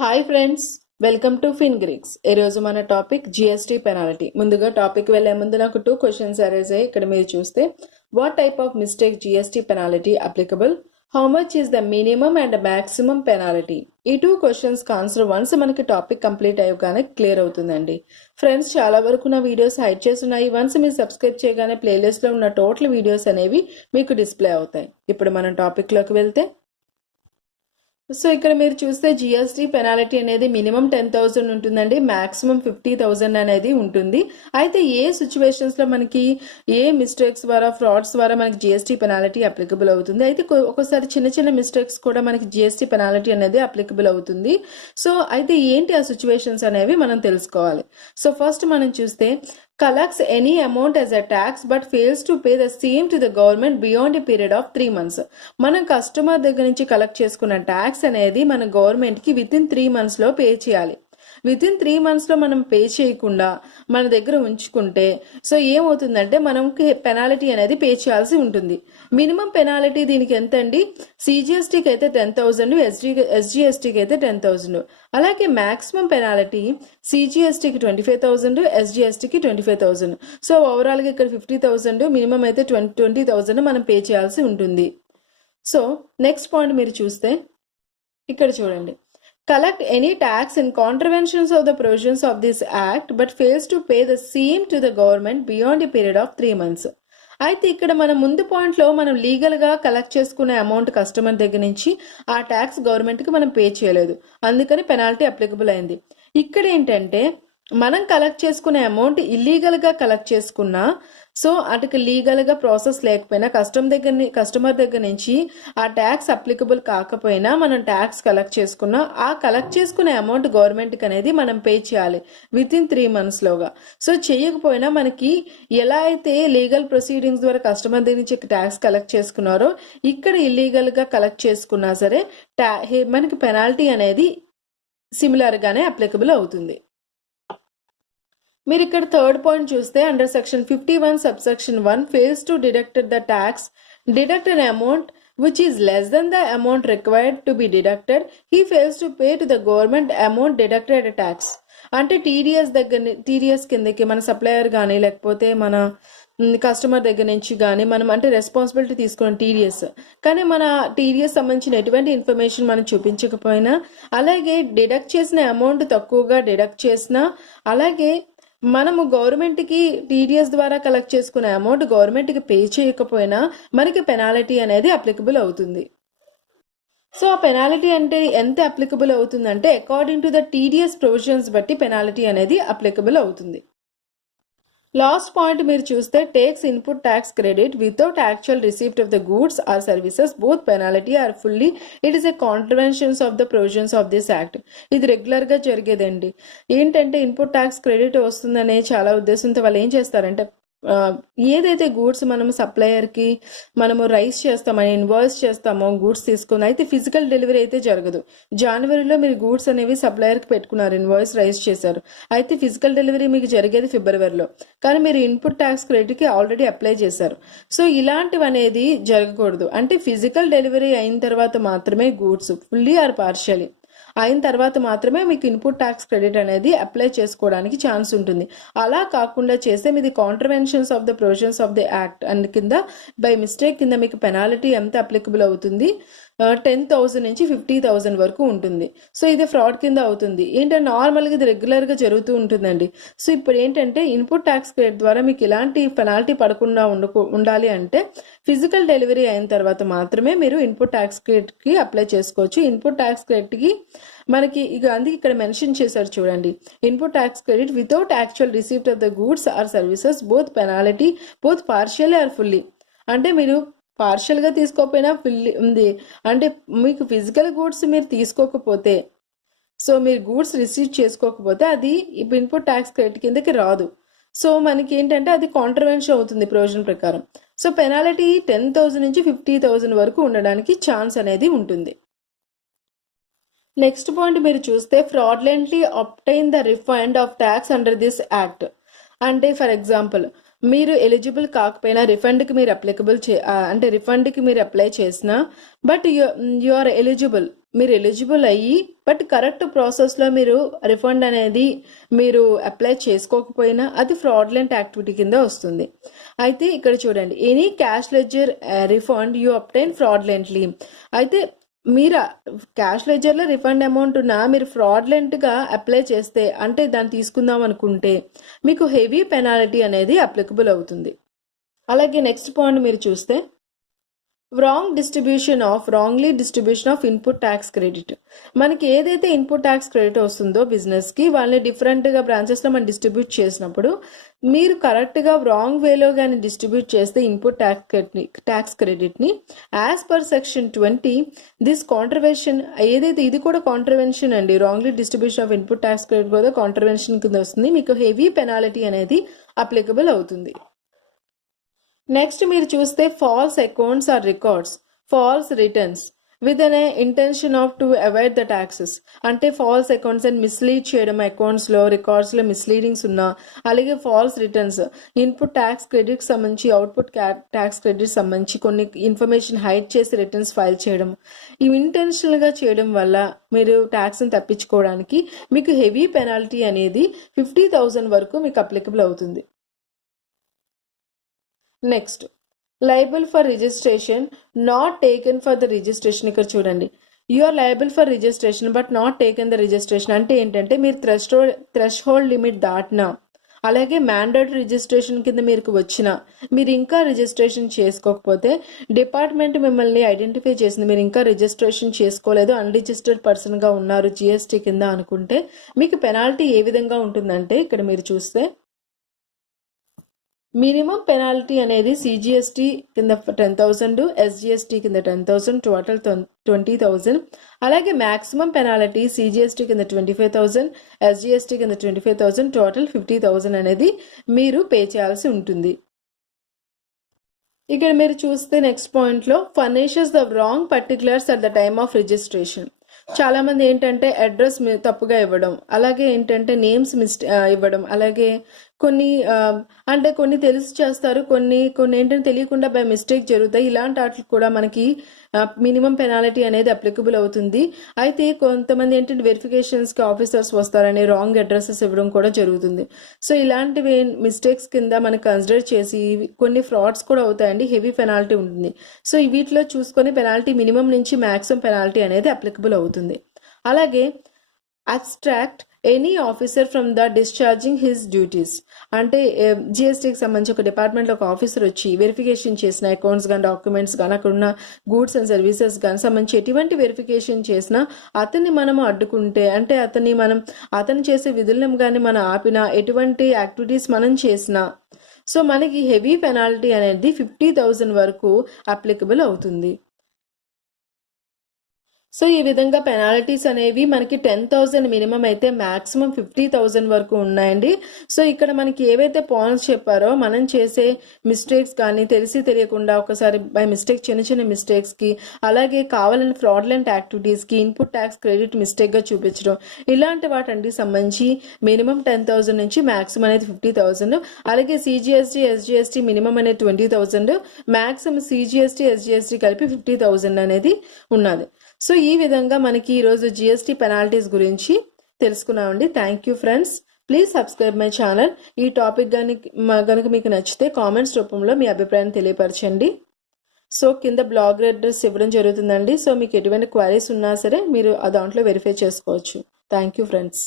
Hi friends, welcome to Fingrix. ఈరోజు మన topic GST penalty. ముందుగా టాపిక్ వెళ్లే ముందు నాకు 2 క్వశ్చన్స్ అరైజ్ అయ్యాయి. ఇక్కడ మీరు చూస్తే what type of mistake GST penalty applicable, how much is the minimum and maximum penalty. ఈ 2 క్వశ్చన్స్ ఆన్సర్ వన్స్ మనకి టాపిక్ కంప్లీట్ అయ్యగానే క్లియర్ అవుతుందండి. ఫ్రెండ్స్, చాలా వరకు నా వీడియోస్ హైడ్ చేస్తున్నాయి. వన్స్ మీరు సబ్స్క్రైబ్ చేయగానే ప్లేలిస్ట్ లో ఉన్న టోటల్ వీడియోస్ అనేవి మీకు డిస్ప్లే అవుతాయి. ఇప్పుడు మనం టాపిక్ లోకి వెళ్తే, సో ఇక్కడ మీరు చూస్తే జిఎస్టీ పెనాల్టీ అనేది మినిమం 10,000 ఉంటుందండి, మాక్సిమం 50,000 అనేది ఉంటుంది. అయితే ఏ సిచ్యువేషన్స్ లో మనకి ఏ మిస్టేక్స్ ద్వారా ఫ్రాడ్స్ ద్వారా మనకి జిఎస్టీ పెనాల్టీ అప్లికబుల్ అవుతుంది. అయితే ఒకసారి చిన్న చిన్న మిస్టేక్స్ కూడా మనకి జిఎస్టీ పెనాల్టీ అనేది అప్లికబుల్ అవుతుంది. సో అయితే ఏంటి ఆ సిచ్యువేషన్స్ అనేవి మనం తెలుసుకోవాలి. సో ఫస్ట్ మనం చూస్తే collects any amount as a tax but fails to pay the same to the government beyond a period of 3 months. మనం కస్టమర్ దగ్గర నుంచి కలెక్ట్ చేసుకున్న ట్యాక్స్ అనేది మన గవర్నమెంట్ కి విత్ ఇన్ 3 months లో పే చేయాలి. విత్ ఇన్ 3 months లో మనం పే చేయకుండా మన దగ్గర ఉంచుకుంటే సో ఏమవుతుందంటే మనకి పెనాల్టీ అనేది పే చేయాల్సి ఉంటుంది. మినిమం పెనాల్టీ దీనికి ఎంత అండి? సిజిఎస్టీకి అయితే 10,000, ఎస్జిఎస్టీకి అయితే 10,000. అలాగే మాక్సిమం పెనాల్టీ సిజిఎస్టీకి 25,000, ఎస్జిఎస్టీకి 25,000. సో ఓవరాల్గా ఇక్కడ 50,000, మినిమం అయితే 20,000 మనం పే చేయాల్సి ఉంటుంది. సో నెక్స్ట్ పాయింట్ మీరు చూస్తే ఇక్కడ చూడండి, collect any tax in contraventions of the provisions of this act but fails to pay the same to the government beyond a period of 3 months. అయితే ఇక్కడ మన ముందు పాయింట్ లో మనం లీగల్ గా కలెక్ట్ చేసుకునే అమౌంట్ కస్టమర్ దగ్గర నుంచి ఆ ట్యాక్స్ గవర్నమెంట్ కి మనం పే చేయలేదు, అందుకని పెనాల్టీ అప్లికబుల్ అయింది. ఇక్కడ ఏంటంటే మనం కలెక్ట్ చేసుకునే అమౌంట్ ఇల్లీగల్ గా కలెక్ట్ చేసుకున్నా, సో అటుకి లీగల్ గా ప్రాసెస్ లేకపోయినా కస్టమర్ దగ్గర నుంచి ఆ ట్యాక్స్ అప్లికబుల్ కాకపోయినా మనం ట్యాక్స్ కలెక్ట్ చేసుకున్నా ఆ కలెక్ట్ చేసుకునే అమౌంట్ గవర్నమెంట్ కి అనేది మనం పే చేయాలి విత్ ఇన్ 3 months లోగా. సో చేయకపోయినా మనకి ఎలా అయితే లీగల్ ప్రొసీడింగ్స్ ద్వారా కస్టమర్ దగ్గర నుంచి ట్యాక్స్ కలెక్ట్ చేసుకున్నారో ఇక్కడ ఇల్లీగల్ గా కలెక్ట్ చేసుకున్నా సరే మనకి పెనాల్టీ అనేది సిమిలర్ గానే అప్లికబుల్ అవుతుంది. మీరు ఇక్కడ థర్డ్ పాయింట్ చూస్తే under section 51 subsection 1 fails to deduct the tax deduct an amount which is less than the amount required to be deducted, he fails to pay to the government amount deducted tax. అంటే TDS కిందకి మన supplier కానీ లేకపోతే మన customer దగ్గర నుంచి కానీ మనం అంటే రెస్పాన్సిబిలిటీ తీసుకున్న టీడీఎస్, కానీ మన టీడీఎస్ సంబంధించిన ఎటువంటి ఇన్ఫర్మేషన్ మనం చూపించకపోయినా, అలాగే డిడక్ట్ చేసిన అమౌంట్ తక్కువగా డిడక్ట్ చేసినా, అలాగే మనము గవర్నమెంట్కి టీడీఎస్ ద్వారా కలెక్ట్ చేసుకునే అమౌంట్ గవర్నమెంట్కి పే చేయకపోయినా మనకి పెనాల్టీ అనేది అప్లికబుల్ అవుతుంది. సో ఆ పెనాల్టీ అంటే ఎంత అప్లికబుల్ అవుతుందంటే according to the TDS provisions బట్టి పెనాల్టీ అనేది అప్లికబుల్ అవుతుంది. లాస్ట్ పాయింట్ మీరు చూస్తే takes input tax credit without actual receipt of the goods or services both penalty are fully it is a contraventions of the provisions of this act. ఇది regular గా జరిగేదండి. ఏంటంటే input tax credit వస్తుందనే చాలా ఉద్దేశంతో వాళ్ళు ఏం చేస్తారంటే ఏదైతే గూడ్స్ మనం సప్లయర్కి మనము రైస్ చేస్తామని ఇన్వాయిస్ చేస్తామో గూడ్స్ తీసుకుని, అయితే ఫిజికల్ డెలివరీ అయితే జరగదు. జనవరిలో మీరు గూడ్స్ అనేవి సప్లయర్కి పెట్టుకున్నారు, ఇన్వాయిస్ రైస్ చేశారు, అయితే ఫిజికల్ డెలివరీ మీకు జరిగేది ఫిబ్రవరిలో, కానీ మీరు ఇన్పుట్ ట్యాక్స్ క్రెడిట్కి ఆల్రెడీ అప్లై చేశారు. సో ఇలాంటివి అనేది జరగకూడదు. అంటే ఫిజికల్ డెలివరీ అయిన తర్వాత మాత్రమే గూడ్స్ ఫుల్లీ ఆర్ పార్షియలీ అయిన తర్వాత మాత్రమే మీకు ఇన్పుట్ ట్యాక్స్ క్రెడిట్ అనేది అప్లై చేసుకోవడానికి ఛాన్స్ ఉంటుంది. అలా కాకుండా చేస్తే మీది contraventions of the provisions of the act and కింద బై మిస్టేక్ కింద మీకు పెనాల్టీ ఎంత అప్లికబుల్ అవుతుంది? 10,000 నుంచి 50,000 వరకు ఉంటుంది. సో ఇది ఫ్రాడ్ కింద అవుతుంది. ఏంటంటే నార్మల్గా ఇది రెగ్యులర్గా జరుగుతూ ఉంటుందండి. సో ఇప్పుడు ఏంటంటే ఇన్పుట్ ట్యాక్స్ క్రెడిట్ ద్వారా మీకు ఇలాంటి పెనాల్టీ పడకుండా ఉండాలి అంటే ఫిజికల్ డెలివరీ అయిన తర్వాత మాత్రమే మీరు ఇన్పుట్ ట్యాక్స్ క్రెడిట్కి అప్లై చేసుకోవచ్చు. ఇన్పుట్ ట్యాక్స్ క్రెడిట్కి మనకి అందుకే ఇక్కడ మెన్షన్ చేశారు చూడండి, input tax credit without actual receipt of the goods or services both penalty both partial or fully. అంటే మీరు పార్షియల్ గా తీసుకోకపోయినా ఫుల్లీ ఉంది. అంటే మీకు ఫిజికల్ గూడ్స్ మీరు తీసుకోకపోతే, సో మీరు గూడ్స్ రిసీవ్ చేసుకోకపోతే అది ఇన్పుట్ ట్యాక్స్ క్రెడిట్ కిందకి రాదు. సో మనకి ఏంటంటే అది కాంట్రవెన్షన్ అవుతుంది ప్రొవిజన్ ప్రకారం. సో పెనాల్టీ 10,000 నుంచి 50,000 వరకు ఉండడానికి ఛాన్స్ అనేది ఉంటుంది. నెక్స్ట్ పాయింట్ మీరు చూస్తే fraudulently obtain the refund of tax under this act. అంటే ఫర్ ఎగ్జాంపుల్ మీరు ఎలిజిబుల్ కాకపోయినా రిఫండ్కి మీరు అంటే రిఫండ్కి మీరు అప్లై చేసినా బట్ యు ఆర్ ఎలిజిబుల్, మీరు ఎలిజిబుల్ అయ్యి బట్ కరెక్ట్ ప్రాసెస్లో మీరు రిఫండ్ అనేది మీరు అప్లై చేసుకోకపోయినా అది ఫ్రాడ్లెంట్ యాక్టివిటీ కింద వస్తుంది. అయితే ఇక్కడ చూడండి, any cash ledger refund you obtain fraudulently. అయితే మీరు క్యాష్ లెడ్జర్లో రిఫండ్ అమౌంట్ ఉన్నా మీరు ఫ్రాడ్లెంట్గా అప్లై చేస్తే, అంటే దాన్ని తీసుకుందాం అనుకుంటే మీకు హెవీ పెనాల్టీ అనేది అప్లికబుల్ అవుతుంది. అలాగే నెక్స్ట్ పాయింట్ మీరు చూస్తే wrongly distribution of input tax credit. మనకి ఏదైతే ఇన్పుట్ ట్యాక్స్ క్రెడిట్ వస్తుందో బిజినెస్కి, వాళ్ళని డిఫరెంట్గా బ్రాంచెస్లో మనం డిస్ట్రిబ్యూట్ చేసినప్పుడు మీరు కరెక్ట్గా రాంగ్ వేలో కానీ డిస్ట్రిబ్యూట్ చేస్తే ఇన్పుట్ ట్యాక్స్ క్రెడిట్ని as per section 20 this contravention, ఏదైతే ఇది కూడా కాంట్రవెన్షన్ అండి, wrongly distribution of input tax credit కూడా కాంట్రవెన్షన్ కింద వస్తుంది, మీకు హెవీ పెనాల్టీ అనేది అప్లికబుల్ అవుతుంది. నెక్స్ట్ మీరు చూస్తే false accounts or records, false returns with an intention of to avoid the taxes. అంటే ఫాల్స్ అకౌంట్స్ అండ్ మిస్లీడ్ చేయడం, అకౌంట్స్లో రికార్డ్స్లో మిస్లీడింగ్స్ ఉన్నా, అలాగే ఫాల్స్ రిటర్న్స్ ఇన్పుట్ ట్యాక్స్ క్రెడిట్కి సంబంధించి అవుట్పుట్ ట్యాక్స్ క్రెడిట్ సంబంధించి కొన్ని ఇన్ఫర్మేషన్ హైడ్ చేసి రిటర్న్స్ ఫైల్ చేయడం, ఇవి ఇంటెన్షనల్గా చేయడం వల్ల మీరు ట్యాక్స్ని తప్పించుకోవడానికి మీకు హెవీ పెనాల్టీ అనేది 50,000 వరకు మీకు అప్లికబుల్ అవుతుంది. Next liable for registration not taken for the registration. ఇక్కడ చూడండి, you are liable for registration but not taken the registration. అంటే ఏంటంటే మీరు థ్రెష్ హోల్డ్ లిమిట్ దాటినా, అలాగే మ్యాండేటరీ రిజిస్ట్రేషన్ కింద మీకు వచ్చినా, మీరు ఇంకా రిజిస్ట్రేషన్ చేసుకోకపోతే డిపార్ట్మెంట్ మిమ్మల్ని ఐడెంటిఫై చేసింది మీరు ఇంకా రిజిస్ట్రేషన్ చేసుకోలేదు, అన్రిజిస్టర్డ్ పర్సన్గా ఉన్నారు జిఎస్టీ కింద అనుకుంటే మీకు పెనాల్టీ ఏ విధంగా ఉంటుందంటే ఇక్కడ మీరు చూస్తే మినిమం పెనాల్టీ అనేది సిజిఎస్టీ కింద 10,000, ఎస్జిఎస్టీ కింద 10,000, టోటల్ 20,000. అలాగే మ్యాక్సిమం పెనాల్టీ సిజిఎస్టీ కింద 25,000, ఎస్జిఎస్టీ కింద 25,000, టోటల్ 50,000 అనేది మీరు పే చేయాల్సి ఉంటుంది. ఇక్కడ మీరు చూస్తే నెక్స్ట్ పాయింట్లో furnishes the wrong particulars at the time of registration. చాలా మంది ఏంటంటే అడ్రస్ తప్పుగా ఇవ్వడం, అలాగే ఏంటంటే నేమ్స్ ఇవ్వడం, అలాగే కొన్ని తెలిసి చేస్తారు, కొన్ని ఏంటంటే తెలియకుండా బై మిస్టేక్ జరుగుతాయి. ఇలాంటి వాటికి కూడా మనకి మినిమం పెనాల్టీ అనేది అప్లికబుల్ అవుతుంది. అయితే కొంతమంది ఏంటంటే వెరిఫికేషన్స్కి ఆఫీసర్స్ వస్తారని రాంగ్ అడ్రసెస్ ఇవ్వడం కూడా జరుగుతుంది. సో ఇలాంటివి మిస్టేక్స్ కింద మనకు కన్సిడర్ చేసి కొన్ని ఫ్రాడ్స్ కూడా అవుతాయండి, హెవీ పెనాల్టీ ఉంటుంది. సో వీటిలో చూసుకొని పెనాల్టీ మినిమం నుంచి మ్యాక్సిమం పెనాల్టీ అనేది అప్లికబుల్ అవుతుంది. అలాగే abstract any officer from the discharging his duties. అంటే జిఎస్టీకి సంబంధించి ఒక డిపార్ట్మెంట్లో ఒక ఆఫీసర్ వచ్చి వెరిఫికేషన్ చేసిన అకౌంట్స్ కానీ డాక్యుమెంట్స్ కానీ అక్కడ ఉన్న గూడ్స్ అండ్ సర్వీసెస్ కానీ సంబంధించి ఎటువంటి వెరిఫికేషన్ చేసినా అతన్ని మనం అడ్డుకుంటే, అంటే అతను చేసే విధులను కానీ మనం ఆపినా, ఎటువంటి యాక్టివిటీస్ మనం చేసినా సో మనకి హెవీ పెనాల్టీ అనేది 50,000 వరకు అప్లికబుల్ అవుతుంది. సో ఈ విధంగా పెనాల్టీస్ అనేవి మనకి 10,000 మినిమం అయితే మ్యాక్సిమం 50,000 వరకు ఉన్నాయండి. సో ఇక్కడ మనకి ఏవైతే పాయింట్స్ చెప్పారో మనం చేసే మిస్టేక్స్ కానీ తెలిసి తెలియకుండా ఒకసారి బై మిస్టేక్ చిన్న మిస్టేక్స్కి, అలాగే కావాలని ఫ్రాడ్లెంట్ యాక్టివిటీస్కి ఇన్పుట్ ట్యాక్స్ క్రెడిట్ మిస్టేక్గా చూపించడం, ఇలాంటి వాటికి సంబంధించి మినిమం 10,000 నుంచి మ్యాక్సిమం అనేది 50,000. అలాగే సిజిఎస్టీ ఎస్జిఎస్టీ మినిమం అనేది 20,000, మ్యాక్సిమం సిజిఎస్టీ ఎస్జిఎస్టీ కలిపి 50,000 అనేది ఉన్నది. సో ఈ విధంగా మనకి ఈరోజు జిఎస్టీ పెనాల్టీస్ గురించి తెలుసుకున్నామండి. Thank you friends. Please subscribe my channel. ఈ టాపిక్ కనుక మీకు నచ్చితే కామెంట్స్ రూపంలో మీ అభిప్రాయాన్ని తెలియపరచండి. సో కింద బ్లాగ్ అడ్రస్ ఇవ్వడం జరుగుతుందండి. సో మీకు ఎటువంటి క్వైరీస్ ఉన్నా సరే మీరు ఆ దాంట్లో వెరిఫై చేసుకోవచ్చు. Thank you friends.